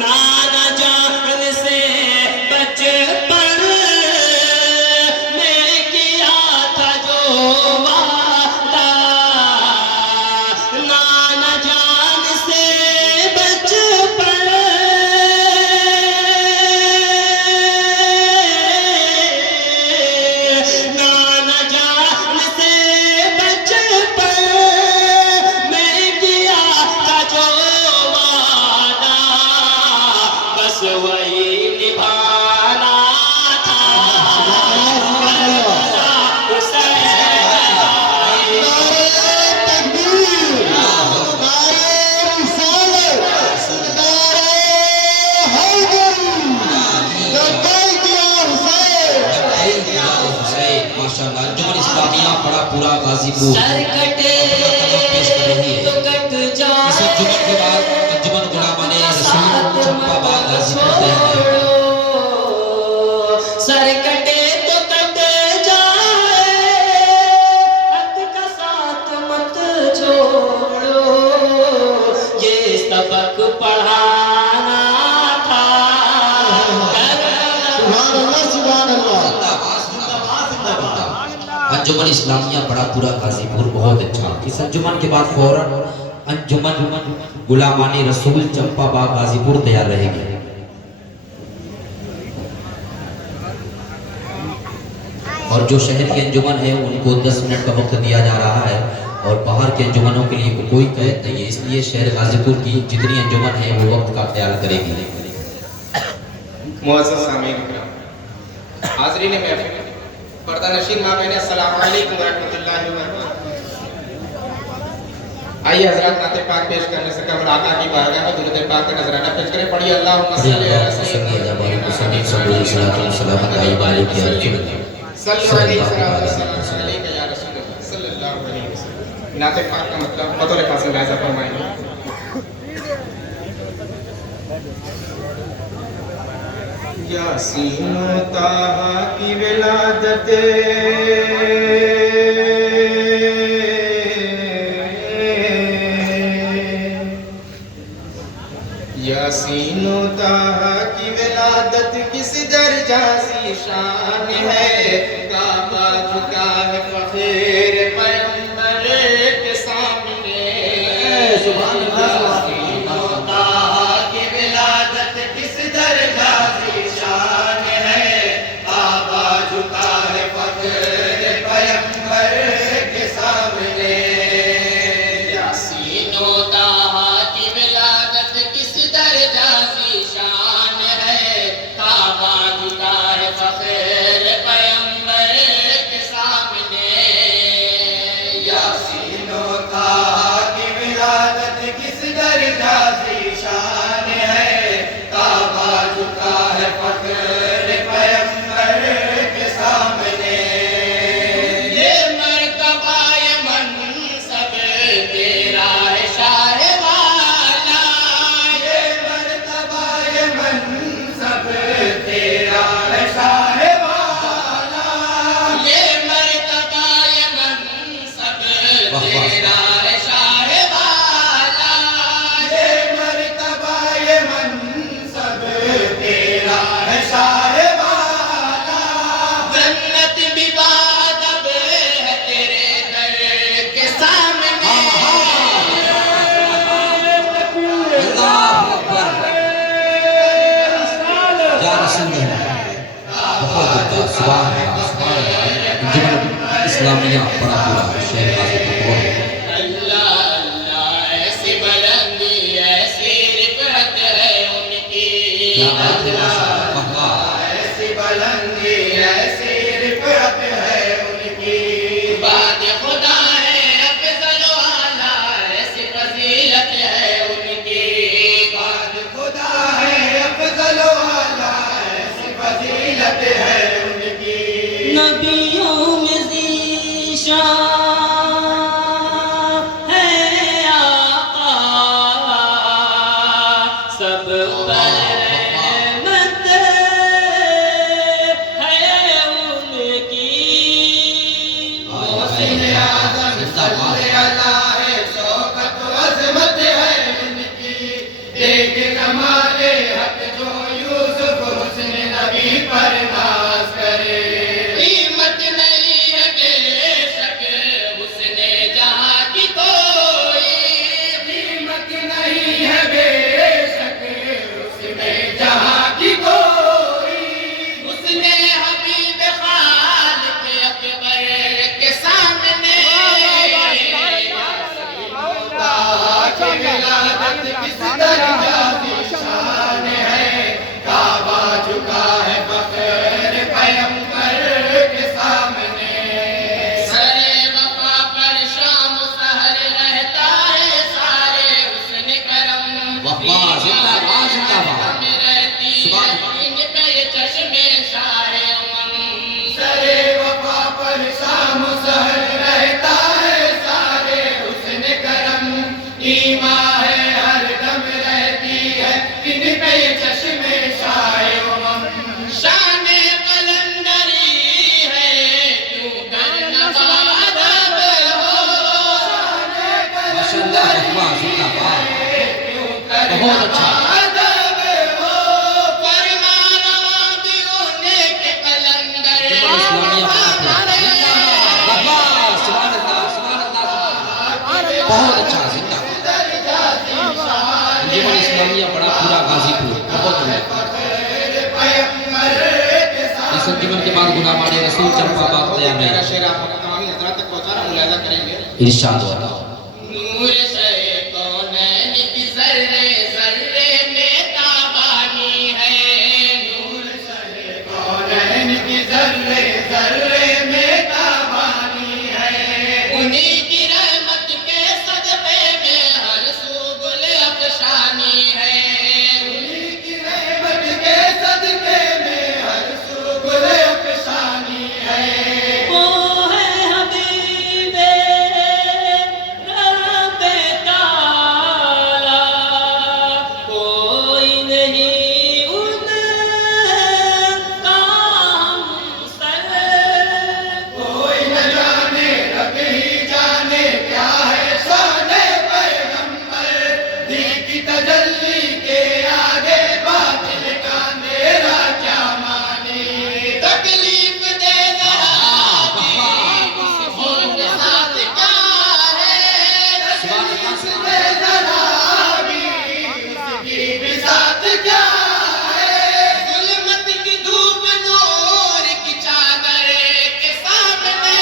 نانا جان سے بچپن میں کیا تھا جو وعدہ، نانا جان سے بچپن نانا جان سے بچپن میں کیا تھا جو وعدہ، بس وہی نبھانا تھا۔ ماشاءاللہ انجمن اسلامیہ بڑا پورا غازی پور سر کٹے پیش کر رہی ہے۔ تو کٹ جائے، اس انجمن کے بعد انجمن غلامان رسول چمپا باغ غازی پور تیار ہے۔ سر کٹے تو کٹ جائے، حق کا ساتھ مت چھوڑو، یہ سبق پڑھانا تھا۔ انجمن اسلامیہ بڑا پورا غازی پور بہت اچھا۔ اس انجمن کے بعد فوراً انجمن غلامان رسول چمپا باغ غازی پور تیار رہے گی۔ اور جو شہر کی انجمن ہے ان کو 10 منٹ کا وقت دیا جا رہا ہے، اور باہر کے انجمنوں کے لیے کوئی قید نہیں ہے، اس لیے شہر غازی پور کی جتنی انجمن ہے وہ وقت کا خیال کرے گی۔ معزز سامعین کرام، حاضرین محفل، پردہ نشین مابین السلام علیکم ورحمۃ اللہ وبرکاتہ۔ آئیے حضرات نعت پاک پیش کرنے سے قبل آقا کی بارگاہ میں درود پاک کا نذرانہ پیش کریں۔ پڑھیے اللہم صلی علی سیدنا محمد صلی اللہ علیہ وسلم یا رسول اللہ صلی اللہ علیہ وسلم۔ نعت پاک کا مطلب بطور فاصل لائزہ فرمائیں۔ یاسین و طٰہٰ کی ولادت یاسین و طٰہٰ کی ولادت کس درجہ سی شان ہے، کعبہ جھکا ہے فخر پیغمبر کے سامنے۔ سبحان اللہ۔ یاسین و طٰہٰ کی ولادت کس درجہ سی شان ہے، کعبہ جھکا ہے فخر پیغمبر کے سامنے۔ یاسین و طٰہٰ کی ولادت کس درجہ سی شان ہے، کعبہ جھکا ہے فخر پیغمبر کے سامنے۔ یاسین و طٰہٰ کی ولادت کس درجہ سی شان ہے، کعبہ جھکا ہے فخر پیغمبر کے سامنے۔ یہ مرتبہ یہ منصب تیرا ہے شاہ والا، یہ مرتبہ یہ منصب تیرا ہے شاہ والا، یہ مرتبہ یہ منصب تیرا ہے شاہ والا، یہ مرتبہ یہ منصب تیرا ہے شاہ والا۔ جنت بھی بادب ہے تیرے در کے سامنے۔ اللہ اکبر، یا رسول اللہ، بہت اچھا، سبحان اللہ، سبحان اللہ۔ انجمن اسلامیہ بڑا پورا شہر غازی پور بہت ہے۔ اللہ اللہ، ایسی بلندی ایسی رفعت ہے ان کی، کیا بات ہے، ماشاءاللہ، واہ واہ۔ ایسی بلندی ایسی رفعت ہے ان کی، بات خدا ہے افضل و اعلیٰ، ایسی فضیلت ہے ان کی، بات خدا ہے افضل و اعلیٰ، ایسی فضیلت ہے ان کی۔ نبیوں میں ذیشان ہے آقا، سب پر رحمت ہے ان کی۔ محسن اعظم صلی اللہ ہے، شوکت و عظمت ہے ان کی، دیکھ کمال چشم شاہ امم شان قلندری ہے کیوں کر نوادب ہو ماشاءاللہ بہت زندہ باد بہت اچھا بہت اچھا زندہ انجمن اسلامیہ بڑا پورا غازی پور بہت بڑا اس انجمن کے بعد غلامان رسول چمپا باغ تیار میرا ہے شعر آپ تمامی حضرات تک پہنچا رہا ملاحظہ کریں گے ارشاد ہوتا نور سے کونین کی ذرے ذرے میں تابانی ہے نور سے کونین کی ذرے ذرے میں تابانی ہے انہی کی رحمت کے صدقے میں ہر سو گل افشانی ہے انہی کی رحمت کے صدقے میں ہر سو گل افشانی ہے وہ ہے حبیب رب تعالی کوئی نہیں ان کا ہمسر کوئی نہ جانے رب ہی جانے کیا ہے شان پیغمبر دی کی تجلی کے آگے باطل کا اندھیرا کیا مانے تکلیف دے ذرا بھی اس کی ساتھ کیا ہے تکلیف دے ذرا بھی اس کی بساط کیا ہے ظلمت کی دھوپ نور کی چادر کے سامنے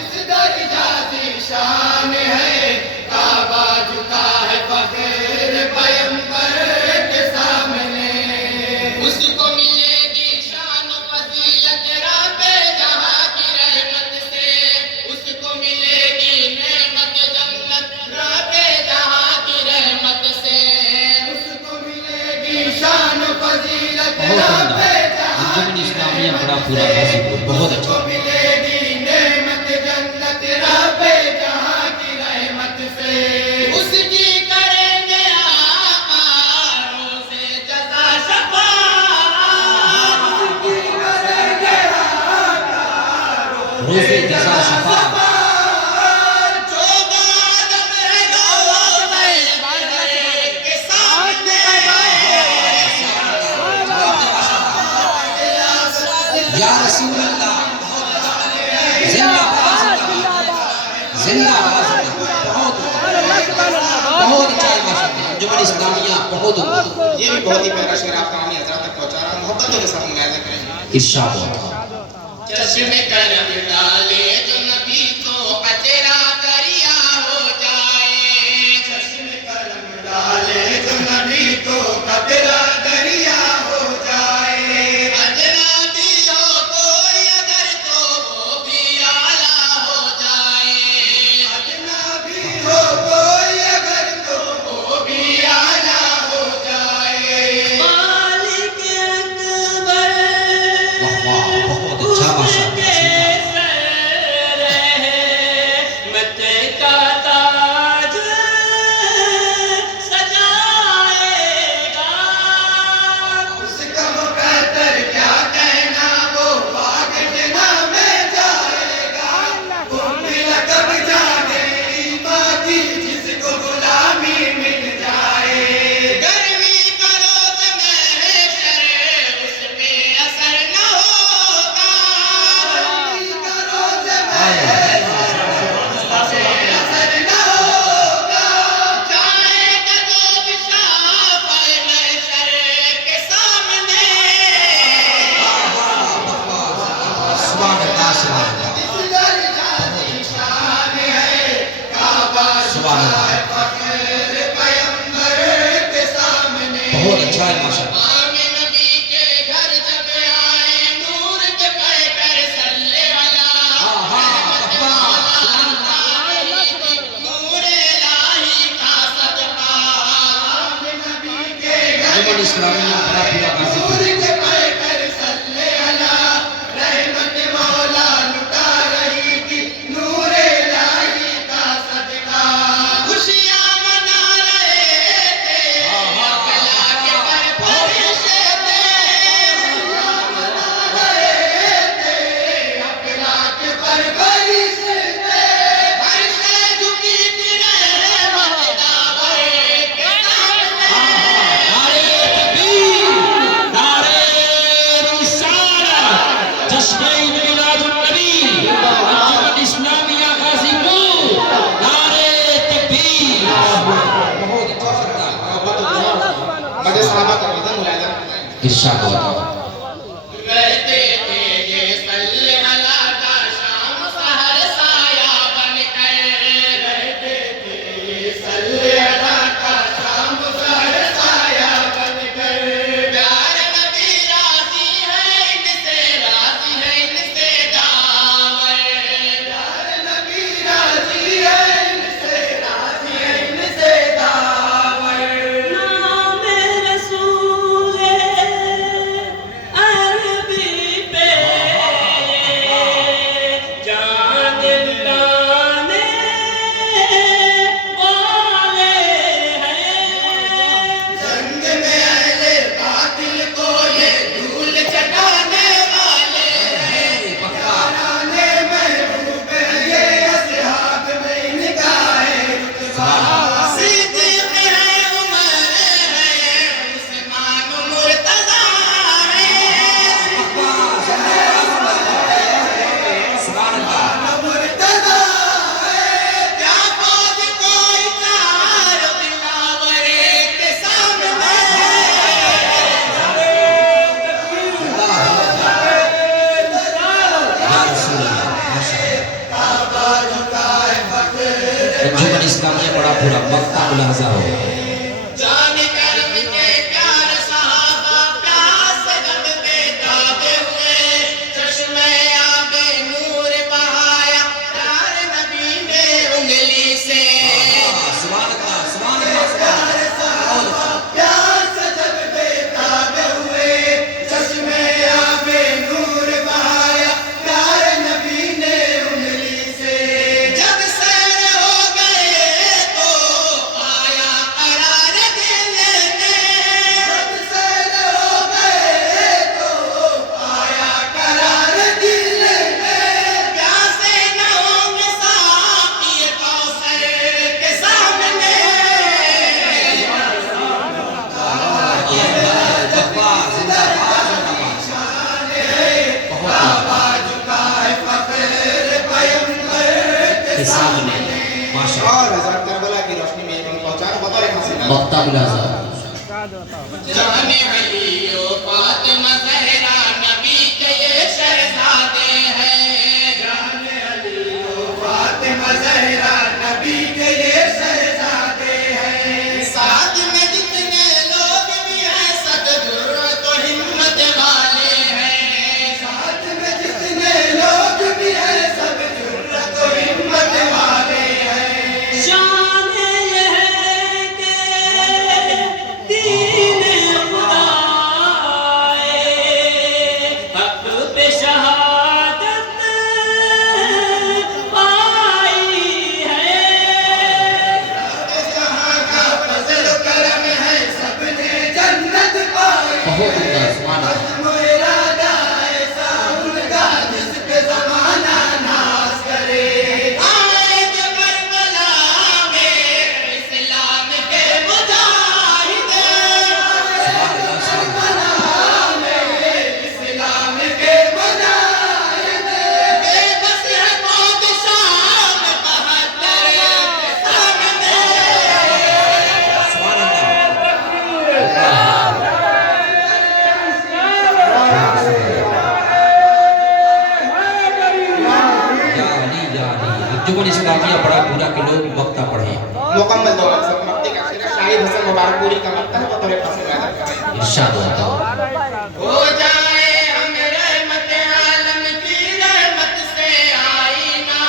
اس درجہ کی شان ہے کعبہ جھکا ہے فخر پیغمبر کے سامنے اس کو ملے گی شان و فضیلت رب جہاں کی رحمت سے اس کو ملے گی نعمت جنت رب جہاں کی رحمت سے اس کو ملے گی شان و فضیلت بہت رب عمدہ انجمن اسلامیہ بڑا پورا غازی پور بہت کو اچھا ملے گی نعمت جنت رب جہاں کی رحمت سے اس کی کریں گے آقا روزے جزا شفاعت روزے جزا شفا جو بادم ہے روزے کے سامنے یا رسول اللہ زندہ باد زندہ باد بہت بہت اچھا ہے ماشاءاللہ انجمن اسلامیہ بہت عمدہ یہ بھی بہت ہی پیارا شعر آپ تمامی حضرات تک پہنچا رہا محبتوں کے ساتھ ملاحظہ کریں گے ارشاد ہوتا چشم کرم ڈالے جو نبی تو قطرہ دریا ہو جائے چشم کرم ڈالے جو نبی تو قطرہ دریا ہو جائے اجنبی ہو کوئی اگر تو وہ بھی اعلیٰ ہو جائے اجنبی ہو کوئی اگر تو وہ بھی اعلیٰ ہو جائے مالک اکبر واہ واہ بہت اچھا ماشاءاللہ مت کا تاج سجائے گا اس کا مقدر کیا کہنا وہ باغ جنا میں جائے گا تم بھی لقب جانے ایمانی جس کو غلامی مل جائے گرمی کا روز محشر اس پہ اثر نہ ہوگا گرمی کا روز اثر نہ ہوگا جائے گا جو بھی شاف محشر کے سامنے سبحان اللہ سبحان اللہ اس درجہ کی شان ہے کعبہ سبحان اللہ فخر پیغمبر کے سامنے بہت اچھا ہے ماشاءاللہ عام نبی کے گھر جب آئے نور کے کہہ کر صلی اللہ رحمت مولا تعالی نور الہی کا صدقہ نبی کے گھر انجمن اسلامیہ بڑا پورا غازی پور نور کے کہہ کر صلی اللہ رحمت مولا لٹا رہی تھی نور الہی کا صدقہ خوشیاں صحابہ کا وزن ملاحظہ کرنا ہے۔ ارشاد ہوا کہتے تھے یہ صلی اللہ کا شام سحر سایہ بن کر، کہتے تھے یہ صلی اللہ کا شام سحر سایہ بن کر، پیار نبی راضی ہے ان سے، راضی ہے ان سے داور، پیار نبی راضی ہے ان سے، راضی ہے ان سے داور، نام رسول عربی پہ جان لانے والے ہیں، جنگ میں اہل باطل کو یہ دھول چٹانے والے ہیں، یارانے محبوب ہیں یہ اصحاب میں ان کا ہے رتبہ، صدیق ہے عمر ہے عثمان مرتضیٰ ہے، مرتضیٰ ہے، کیا فوج کوئی چار دلاور کے سامنے، یا رسول اللہ انجمن اسلامیہ بڑا پورا مقطع ملاحظہ ہو جان کرم کے پیار صحابہ پیاس گدتے دابے ہوئے، چشمے آب نور بہایا پیار نبی نے انگلی سے، سبحان اللہ سبحان اللہ پیاس گدتے دابے ہوئے، چشمے آب نور بہایا پیار نبی نے انگلی سے، جب سیر ہو گئے تو آیا قرار دل میں، جب سیر ہو گئے تو آیا قرار دل میں، پیاسے نہ ہوں گے ساقی کوثر کے سامنے، جبار زندہ باد کے سامنے ماشاء اللہ اور حضرت کربلا کی روشنی میں ایمان پہنچانا بطور حاصل ہے۔ مقطع ملاحظہ جان علی و فاطمہ زہرا نبی کے یہ شہزادے ہیں، جان علی و فاطمہ زہرا نبی کے یہ شہزادے ہیں، ساتھ میں جتنے لوگ بھی ہیں سب جرأت و ہمت والے ہیں، ساتھ میں جتنے لوگ بھی ہیں سب جرأت و ہمت والے ہیں، شان یہ ہے کہ دین خدا حق پہ شہادت پائی ہے، جہاں کا فضل و کرم ہے سب نے جنت پائی بہت عمدہ سبحان اللہ عزم و ارادہ ایسا ان کا جس پہ زمانہ ناز کرے، آئے جو کربلا میں اسلام کے مجاہد، اسلام کے مجاہد، بے بس ہے موت شام 72 کے سامنے، سبحان اللہ یا علی یا علی انجمن اسلامیہ بڑا پورا کے لوگ مقطع پڑھیں مکمل دو مقصد مقطع کا آخر شاہد حسن مبارک پوری کا مقطع ہے بطور حاصل ہے۔ ارشاد ہوتا ہو جائے ہم رحمت عالم کی رحمت سے آئینہ،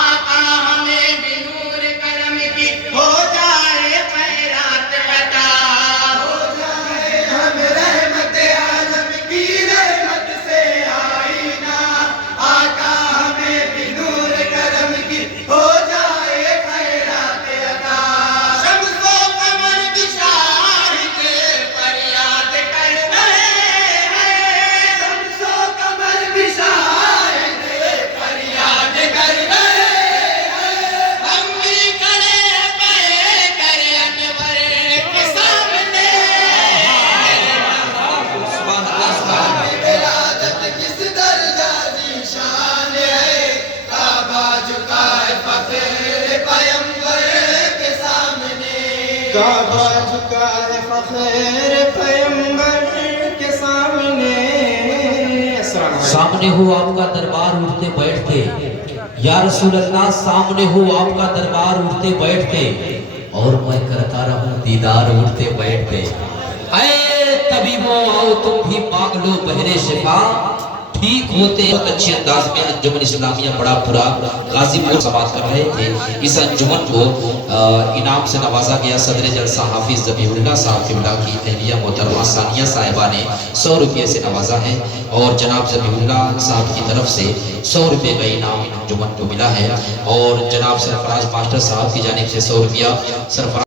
آقا ہمیں بھی نور کرم کی ہو جائے خیرات عطا، ہو جائے ہم رحمت عالم کی رحمت سے آئینہ، آقا ہمیں بھی نور کرم کی ہو جائے خیرات عطا، شمس و قمر بھی شاہد فریاد کر کعبہ جھکا ہے فخر پیمبر کے سامنے. سامنے ہو آپ کا دربار اٹھتے بیٹھتے یا رسول اللہ، سامنے ہو آپ کا دربار اٹھتے بیٹھتے اور میں کرتا رہوں دیدار اٹھتے بیٹھتے. اے طبیبوں آؤ تم بھی مانگ لو بہرے شفا، ٹھیک ہوتے. بہت اچھے انداز میں انجمن اسلامیہ بڑا پورا غازی پور سماعت کر رہے تھے. اس انجمن کو انعام سے نوازا گیا. صدر جلسہ حافظ ذبیح اللہ صاحب قبلہ کی اہلیہ محترمہ ثانیہ صاحبہ نے 100 روپے سے نوازا ہے اور جناب ذبیح اللہ صاحب کی طرف سے 100 روپے کا انعام انجمن کو ملا ہے اور جناب سرفراز ماسٹر صاحب کی جانب سے 100 روپیہ سرفراز